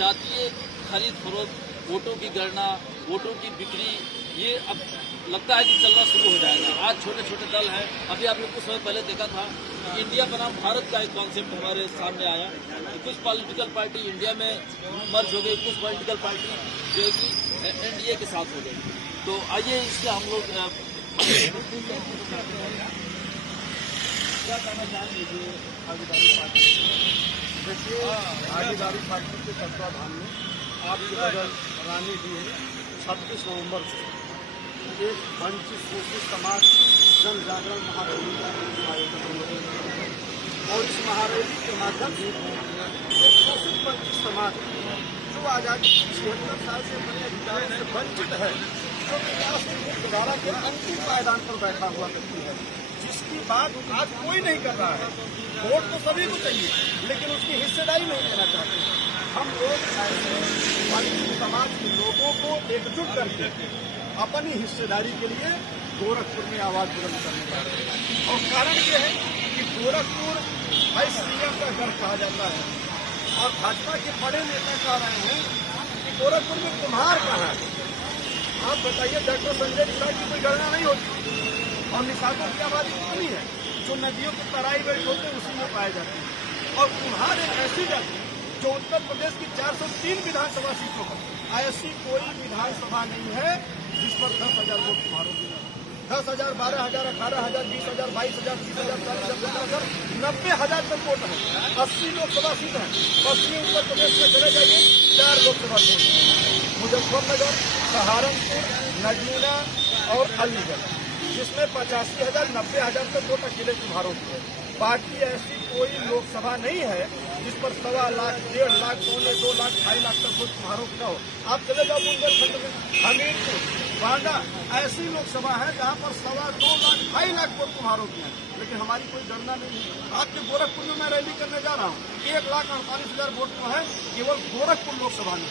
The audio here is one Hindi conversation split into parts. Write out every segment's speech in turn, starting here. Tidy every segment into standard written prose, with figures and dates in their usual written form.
जातीय खरीद फरोख्त, वोटों की गणना, वोटों की बिक्री, ये अब लगता है कि चलना शुरू हो जाएगा। आज छोटे छोटे दल हैं। अभी आपने कुछ समय पहले देखा था कि इंडिया बनाम भारत का एक कॉन्सेप्ट हमारे सामने आया। तो कुछ पॉलिटिकल पार्टी इंडिया में मर्ज हो गई, कुछ पॉलिटिकल पार्टी जो है कि एनडीए के साथ हो गई। तो आइए इससे हम लोग क्या कहना चाहेंगे जो भागीदारी पार्टी? देखिए, भागीदारी पार्टी के तत्वाधान में आपके बगल रानी जी 26 नवंबर से एक वंचित शोषित समाज जन जागरण महारैली का आयोजन होगा और इस महारैली के माध्यम से एक शोषित वंचित समाज जो आज़ादी की 76 साल से अपने अधिकारों से वंचित है, जो विकास की मुख्यधारा के अंतिम पायदान पर बैठा हुआ व्यक्ति है, जिसकी बात आज कोई नहीं कर रहा है। वोट तो सभी को चाहिए, लेकिन उसकी हिस्सेदारी नहीं लेना चाहते। हम लोग ऐसे वंचित समाज के लोगों को एकजुट करके अपनी हिस्सेदारी के लिए गोरखपुर में आवाज बुलंद करने जा रहे हैं। और कारण ये है कि गोरखपुर भाई सीएम का घर कहा जाता है और भाजपा के बड़े नेता कह रहे हैं कि गोरखपुर में कुम्हार कहाँ है। आप बताइए, डॉक्टर संजय निषाद की कोई गणना नहीं होती और निषादों की आबादी कितनी है? जो नदियों के तराई बेल्ट होते हैं उसी में पाए जाते हैं। और कुम्हार एक ऐसी जाति जो उत्तर प्रदेश की 403 विधानसभा सीटों पर, ऐसी कोई विधानसभा नहीं है जिस पर 10,000 वोट कुम्हारों की 10,000, 12,000, 18,000, 20,000, 22,000, 30,000, 40,000, 50,000, 90,000 तक वोट है। 80 लोकसभा सीट है। पश्चिमी उत्तर प्रदेश में चले जाइए, 4 लोकसभा सीट, मुजफ्फरनगर, सहारनपुर, नगीना और अलीगढ़, जिसमें 85,000, 90,000 तक वोट अकेले कुम्हारों की है। बाकी ऐसी कोई लोकसभा नहीं है जिस पर 1.25 लाख, 1.5 लाख, 2 लाख, 2.5 लाख तक वोट कुम्हारों की हो। आप चले जाओ बुंदेलखंड में, हमीरपुर, बांदा, ऐसी लोकसभा है जहाँ पर 2.25 लाख, 2.5 लाख वोट कुम्हारों की है, लेकिन हमारी कोई गणना नहीं है। आज के गोरखपुर में मैं रैली करने जा रहा हूँ, 1,48,000 वोट तो है केवल गोरखपुर लोकसभा में।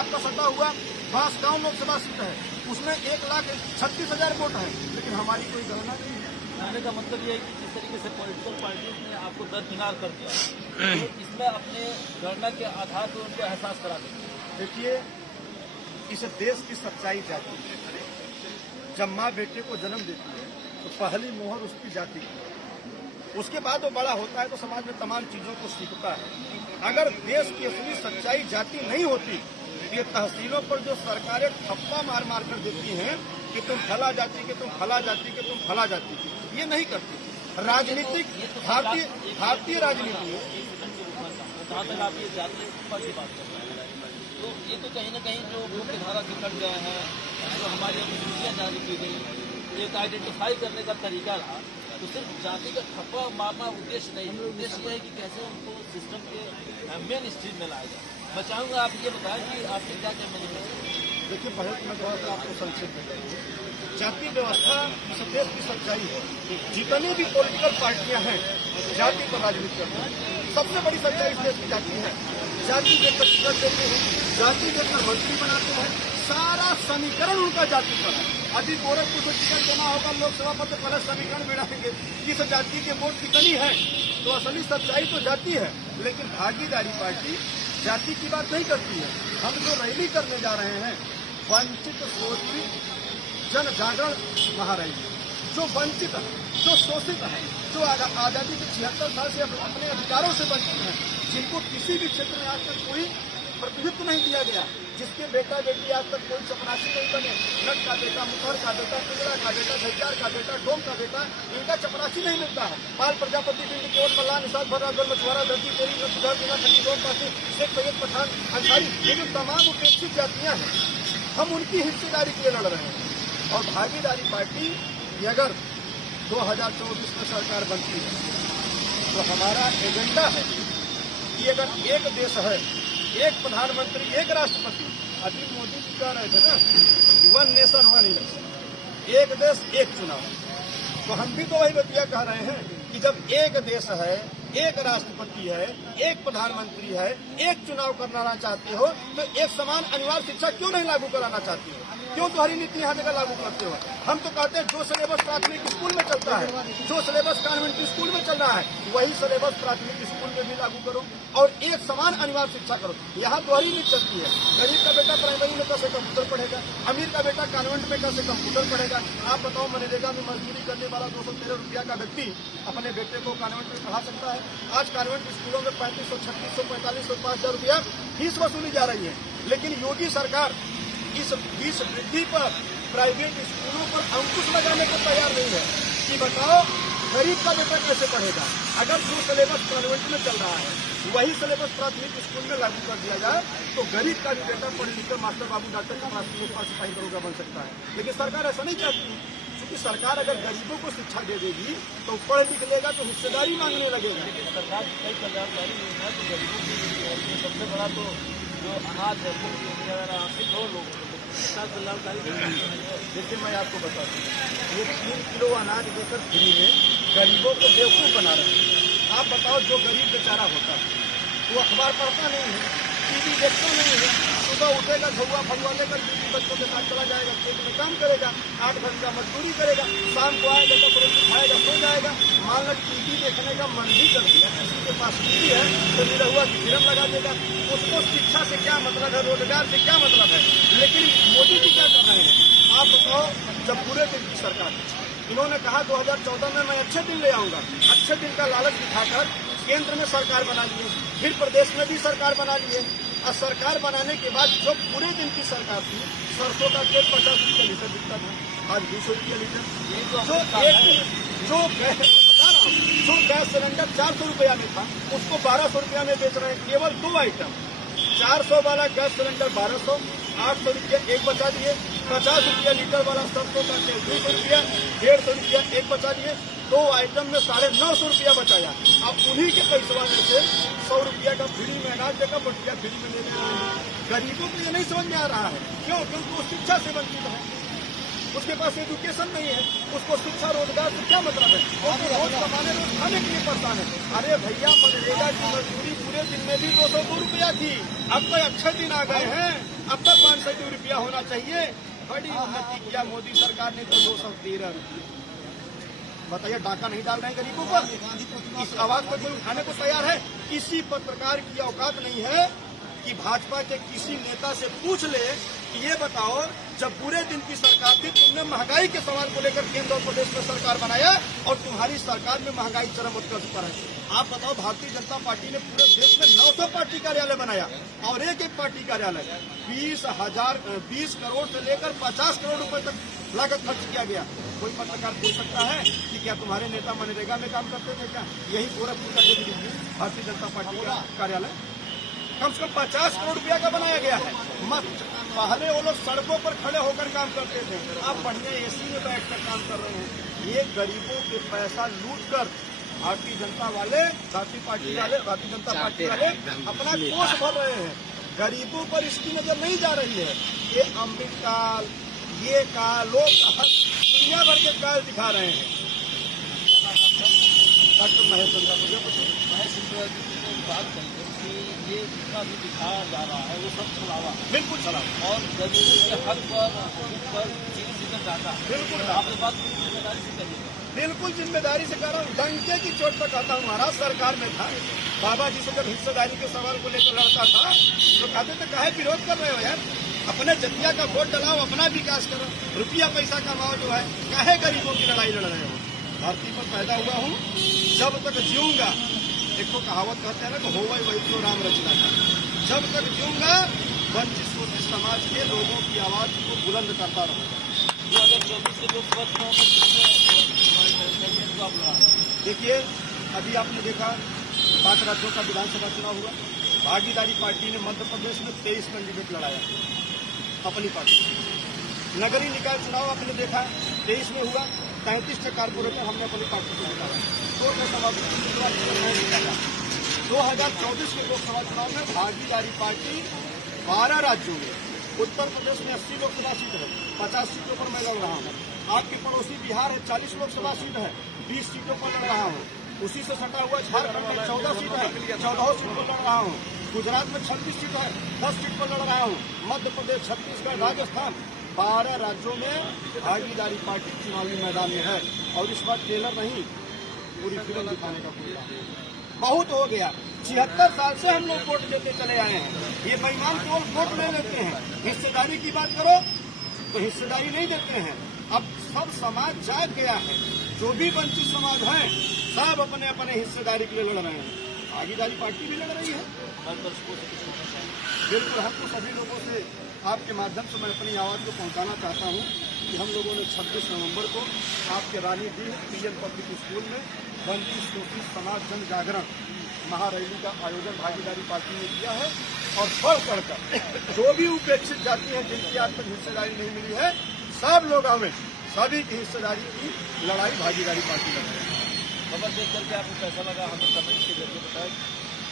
आपका सटा हुआ बांसगांव लोकसभा सीट है, उसमें 1,36,000 वोट है, लेकिन हमारी कोई गणना नहीं है। कहने का मतलब ये है कि जिस तरीके से पॉलिटिकल पार्टीज ने आपको दरकिनार कर दिया, तो इसमें अपने गणना के आधार पर उनको एहसास करा दें। देखिए, इस देश की सच्चाई जाती है। जब माँ बेटे को जन्म देती है तो पहली मोहर उसकी जाति की, उसके बाद वो बड़ा होता है तो समाज में तमाम चीजों को सीखता है। अगर देश की असली सच्चाई जाति नहीं होती, ये तहसीलों पर जो सरकारें ठप्पा मार मार कर देती हैं कि तुम फला जाति के, तुम फला जाति के, तुम फला जाति के, ये नहीं करती। राजनीतिक भारतीय राजनीति में जहाँ तक आप ये जातीय की बात कर रहे हैं, तो ये तो कहीं न कहीं जो मुख्य धारा से कट गए हैं, जो हमारी अनुसूचियाँ जारी की गई, एक आइडेंटिफाई करने का तरीका रहा, तो सिर्फ जाति का ठप्पा मारना उद्देश्य नहीं है। उद्देश्य यह है कि कैसे उनको सिस्टम के मेन स्ट्रीम में लाया जाए। मैं चाहूँगा आप ये बताएं कि आपके क्या क्या मैनिफेस्टो। देखिए, पहले तो मैं थोड़ा सा आपको संक्षिप्त में जाति व्यवस्था इस देश की सच्चाई है। जितनी भी पॉलिटिकल पार्टियां हैं जाति पर राजनीति करती हैं। सबसे बड़ी सच्चाई इस देश की जाति है। जाति देखकर टिकट देते हैं, जाति देखकर मंत्री बनाते हैं, सारा समीकरण उनका जाति पर है। अभी गोरखपुर में टिकट जमा होगा लोकसभा पर तो पहले समीकरण मिलाएंगे किस जाति के वोट कितनी है। तो असली सच्चाई तो जाति है, लेकिन भागीदारी पार्टी जाति की बात नहीं करती है। हम जो रैली करने जा रहे हैं, वंचित शोषित जन जागरण महारैली, जो वंचित है, जो शोषित है, जो आजादी के 76 साल से अपने अधिकारों से वंचित हैं, जिनको किसी भी क्षेत्र में आज तक कोई प्रतिनिधित्व नहीं दिया गया, जिसके बेटा बेटी आज तक कोई चपरासी नहीं बने, नट का बेटा, मुखर का बेटा, पिंगला का बेटा, झज्जार का बेटा, डोम का बेटा, इनका चपरासी नहीं मिलता है। बाल प्रजापति बिंद केवल मल्ला निषाद भर मछुआरा धरती तेरी सुधार बिना खंडीगोल पासी शेख सैयद पठान अंसारी, ये जो तमाम उपेक्षित जातियां हैं, हम उनकी हिस्सेदारी के लिए लड़ रहे हैं। और भागीदारी पार्टी की अगर 2024 में सरकार बनती है तो हमारा एजेंडा है कि अगर एक देश है, एक प्रधानमंत्री, एक राष्ट्रपति, अभी मोदी जी कह रहे थे ना, 1 नेशन 1 इलेक्शन, एक देश एक चुनाव, तो हम भी तो वही बतिया कह रहे हैं कि जब एक देश है, एक राष्ट्रपति है, एक प्रधानमंत्री है, एक चुनाव कराना चाहते हो तो एक समान अनिवार्य शिक्षा क्यों नहीं लागू कराना चाहते हो? क्यों तुम्हारी नीति यहाँ जगह लागू करते हो? हम तो कहते हैं जो सिलेबस प्राथमिक स्कूल में चलता है, जो सिलेबस कॉन्वेंट स्कूल में चल रहा है, वही सिलेबस प्राथमिक स्कूल में भी लागू करो और एक समान अनिवार्य शिक्षा करो। यहाँ दोहरी नीति चलती है, गरीब का बेटा प्राइमरी में कैसे कंप्यूटर पढ़ेगा, अमीर का बेटा कॉन्वेंट में कैसे कंप्यूटर पढ़ेगा। आप बताओ, मनरेगा में मजदूरी करने वाला 213 रुपया का व्यक्ति अपने बेटे को कॉन्वेंट में पढ़ा सकता है? आज कॉन्वेंट स्कूलों में 3500, 3600, 4500, 5000 रुपया फीस वसूली जा रही है। लेकिन योगी सरकार इस फीस वृद्धि पर प्राइवेट स्कूलों पर अंकुश लगाने को तैयार नहीं है कि बताओ गरीब का बेटा कैसे पढ़ेगा। अगर जो सिलेबस कॉन्वेंट में चल रहा है वही सिलेबस प्राथमिक स्कूल में लागू कर दिया जाए तो गरीब का भी बेटा पढ़ लिखकर मास्टर, बाबू, डॉक्टर, सिपाही, दरोगा बन सकता है। लेकिन सरकार ऐसा नहीं चाहती, क्योंकि सरकार अगर गरीबों को शिक्षा दे देगी तो पढ़ लिख लेगा तो हिस्सेदारी मांगने लगेगा। सरकार की कई कल्याणकारी योजना तो गरीबों के लिए सबसे बड़ा तो जो अनाज है वो आर्थिक हो लोगों को कल्याणकारी। देखिए मैं आपको बता दूँ, ये 3 किलो अनाज देकर फ्री में गरीबों को बेवकूफ़ बना रहे हैं। आप बताओ, जो गरीब बेचारा होता है वो अखबार पढ़ता नहीं है, टीवी देखता नहीं है, सुबह उठेगा झुआ फगुआ लेकर बीवी बच्चों के साथ चला जाएगा, खेत में काम करेगा, 8 घंटा मजदूरी करेगा, शाम को आएगा तो रोटी खाएगा, सो जाएगा। मान लो टीवी देखने का मन भी कर दिया, किसी के पास टीवी है तो निरहुआ की फिल्म लगा देगा। उसको शिक्षा से क्या मतलब है, रोजगार से क्या मतलब है। लेकिन मोदी जी क्या कर रहे हैं, आप बताओ। जब पूरे दिन की सरकार, इन्होंने कहा 2014 में मैं अच्छे दिन ले आऊंगा, अच्छे दिन का लालच दिखाकर केंद्र में सरकार बना लिए, फिर प्रदेश में भी सरकार बना लिए। और सरकार बनाने के बाद जो पूरे दिन की सरकार थी, सरसों का तेल 50 रुपये लीटर बिकता था, आज 200 रुपये लीटर। जो गैस सिलेंडर 400 रुपया में था उसको 1200 रुपया में बेच रहे हैं। केवल 2 आइटम, 400 वाला गैस सिलेंडर 1200, 800 रुपया एक बचा दिए। 50 रुपया लीटर वाला सरसों का तेल 200 रुपया, 150 रुपया एक बचा दिए। 2 आइटम में 950 रुपया बचाया। अब उन्हीं के पैसवा में से 100 रुपया का फ्री में अनाज देकर बटिया फ्री में ले रहे हैं। गरीबों को ये नहीं समझ में आ रहा है, क्यों? क्योंकि वो शिक्षा से वंचित है, उसके पास एजुकेशन नहीं है, उसको शिक्षा रोजगार से क्या मतलब है। वो तो रोज कमाने, रोज खाने के लिए परेशान है। अरे भैया, मनरेगा की मजदूरी पूरे दिन में भी 202 रुपया थी, अब तो अच्छे दिन आ गए हैं, अब तक 502 रुपया होना चाहिए। बड़ी उन्नति किया मोदी सरकार ने तो 213 रुपया। बताइए, डाका नहीं डाल रहे हैं गरीबों पर? इस आवाज को कोई उठाने को तैयार है? किसी पत्रकार की औकात नहीं है कि भाजपा के किसी नेता से पूछ ले कि ये बताओ, जब पूरे दिन की सरकार थी तुमने महंगाई के सवाल को लेकर केंद्र और प्रदेश में सरकार बनाया और तुम्हारी सरकार में महंगाई चरम उत्कर्ष पर है। आप बताओ, भारतीय जनता पार्टी ने पूरे देश में 900 पार्टी कार्यालय बनाया और एक एक पार्टी कार्यालय 20 करोड़ से लेकर 50 करोड़ रुपए तक लागत खर्च किया गया। कोई पत्रकार पूछ सकता है कि क्या तुम्हारे नेता मनरेगा में काम करते थे क्या? यही गोरखपुर का देख लीजिए, भारतीय जनता पार्टी का कार्यालय कम से कम 50 करोड़ रुपया का बनाया गया है। मत पहले वो लोग सड़कों पर खड़े होकर काम करते थे, अब बढ़िया एसी में बैठकर काम कर रहे हैं। ये गरीबों के पैसा लूटकर भारतीय जनता पार्टी वाले अपना कोष भर रहे हैं। गरीबों पर इसकी नजर नहीं जा रही है। ये अमृत काल, ये काल, लोग दुनिया भर के काल दिखा रहे हैं। डॉक्टर महेश चंद्रा, बात करेंगे कि ये जितना भी दिखाया जा रहा है वो सब छलावा, बिल्कुल छलावा, और गरीबों के हक पर चीज जाता है। बिल्कुल आपकी बात जिम्मेदारी से करिएगा। बिल्कुल जिम्मेदारी से कर रहा हूँ। डंके की चोट पर कहता हूँ, महाराज सरकार में था, बाबा जी से जब हिस्सेदारी के सवाल को लेकर लड़ता था तो कहते थे काहे विरोध कर रहे हो यार, अपने जतिया का वोट डलाओ, अपना विकास करो, रुपया पैसा कमाओ, जो है काहे गरीबों की लड़ाई लड़ रहे हो। धरती पर पैदा हुआ हूँ, जब तक जीऊंगा, एक तो कहावत कहते हैं ना कि होवे वही तो राम रचना था, जब तक जीऊंगा वंचित शोषित समाज के लोगों की आवाज को बुलंद करता रहूंगा। 2024 के लोकसभा चुनाव में देखिए, अभी आपने देखा 5 राज्यों का विधानसभा चुनाव हुआ, भागीदारी पार्टी ने मध्य प्रदेश में 23 कैंडिडेट लड़ाया अपनी पार्टी। नगरीय निकाय चुनाव आपने देखा 23 में हुआ, 33 कारपोरेटर हमने अपनी पार्टी को जिताया। 2024 के लोकसभा चुनाव में भागीदारी पार्टी 12 राज्यों में, उत्तर प्रदेश में 80 लोकसभा सीट है, 50 सीटों पर मैं लड़ रहा हूँ। आपके पड़ोसी बिहार है, 40 लोकसभा सीट है, 20 सीटों पर लड़ रहा हूँ। उसी से सटा हुआ झारखंड में 14 सीट है, 14 सीट पर लड़ रहा हूँ। गुजरात में 26 सीट है, 10 सीट पर लड़ रहा हूँ। मध्य प्रदेश, छत्तीसगढ़, राजस्थान, 12 राज्यों में भागीदारी पार्टी चुनावी मैदान में है। और इस बार ट्रेलर नहीं, पूरी फिल्म दिखाने का प्रोग्राम है। बहुत हो गया। 76 साल से हम लोग वोट देते चले आए हैं। ये बेईमान केवल वोट ले लेते हैं, हिस्सेदारी की बात करो तो हिस्सेदारी नहीं देते हैं। अब सब समाज जाग गया है, जो भी वंचित समाज है सब अपने अपने हिस्सेदारी के लिए लड़ रहे हैं। भागीदारी पार्टी भी लड़ रही है। बिल्कुल, हम तो सभी लोगों से आपके माध्यम से मैं अपनी आवाज़ को पहुंचाना चाहता हूं कि हम लोगों ने 26 नवंबर को आपके रानी दी पीएम पब्लिक स्कूल में वंचित शोषित समाज जन जागरण महारैली का आयोजन भागीदारी पार्टी ने किया है। और बढ़ चढ़कर जो भी उपेक्षित जाति है, जिनकी आज तक हिस्सेदारी नहीं मिली है, सब लोग हमें सभी की हिस्सेदारी की लड़ाई भागीदारी पार्टी लड़ रही है। खबर देख करके आपको कैसा लगा, हमें कमेंट के जरिए बताएं।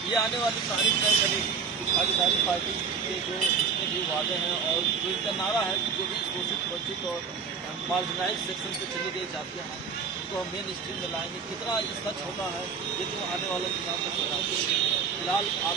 ये आने वाली तारीख तय करेगी कि भागीदारी पार्टी के जो जितने भी वादे हैं और जो इनका नारा है कि जो भी शोषित वंचित और मार्जिनाइज सेक्शन से चली गई जातियाँ हैं उनको हम मेन स्ट्रीम में लाएंगे। कितना ये सच होता है ये तो आने वाले चुनाव में पता चलेगा। फिलहाल आप